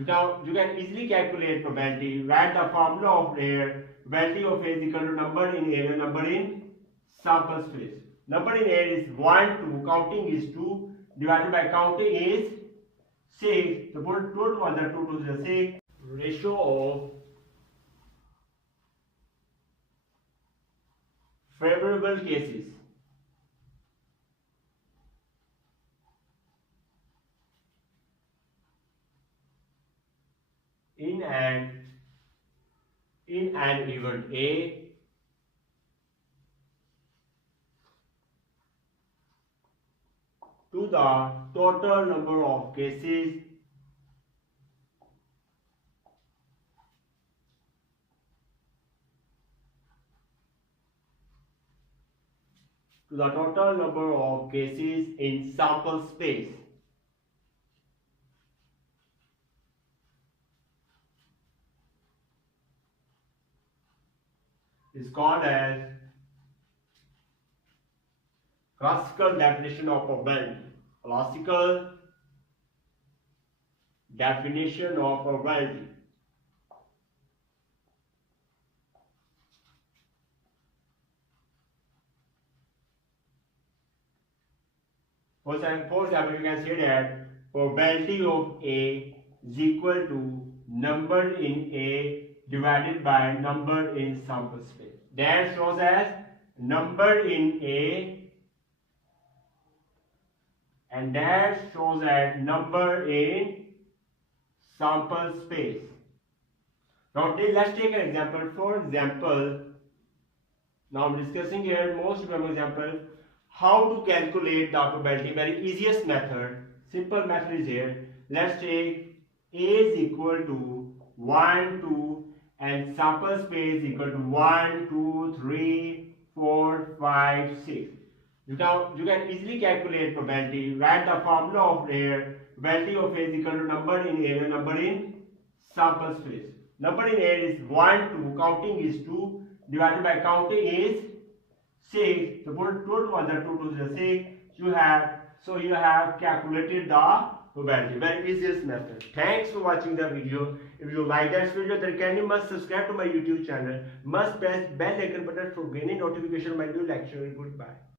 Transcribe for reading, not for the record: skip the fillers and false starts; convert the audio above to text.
You can easily calculate probability. Write the formula of here. Probability of A is equal to number in area, number in sample space. Number in area is 1, 2, counting is 2, divided by counting is 6. So put 2 to 1, the 2 to the 6. Ratio of favorable cases. In an event A, to the total number of cases in sample space is called as classical definition of probability. Classical definition of probability. For example, you can say that probability of A is equal to number in A divided by number in sample space. That shows as number in A, and that shows as number in sample space. Now let's take an example. For example, now I'm discussing here most important example, how to calculate the probability. Very easiest method, simple method is here. Let's take A is equal to 1, 2 and sample space equal to 1, 2, 3, 4, 5, 6. You can easily calculate probability. Write the formula of here. Probability of A is equal to number in area, number in sample space. Number in area is 1, 2, counting is 2, divided by counting is 6. So put 2 to 1, the 2 to the 6. You have calculated the probability. Very easiest method. Thanks for watching the video. If you like this video, then kindly must subscribe to my YouTube channel. Must press bell icon button for getting notification of my new lecture. Goodbye.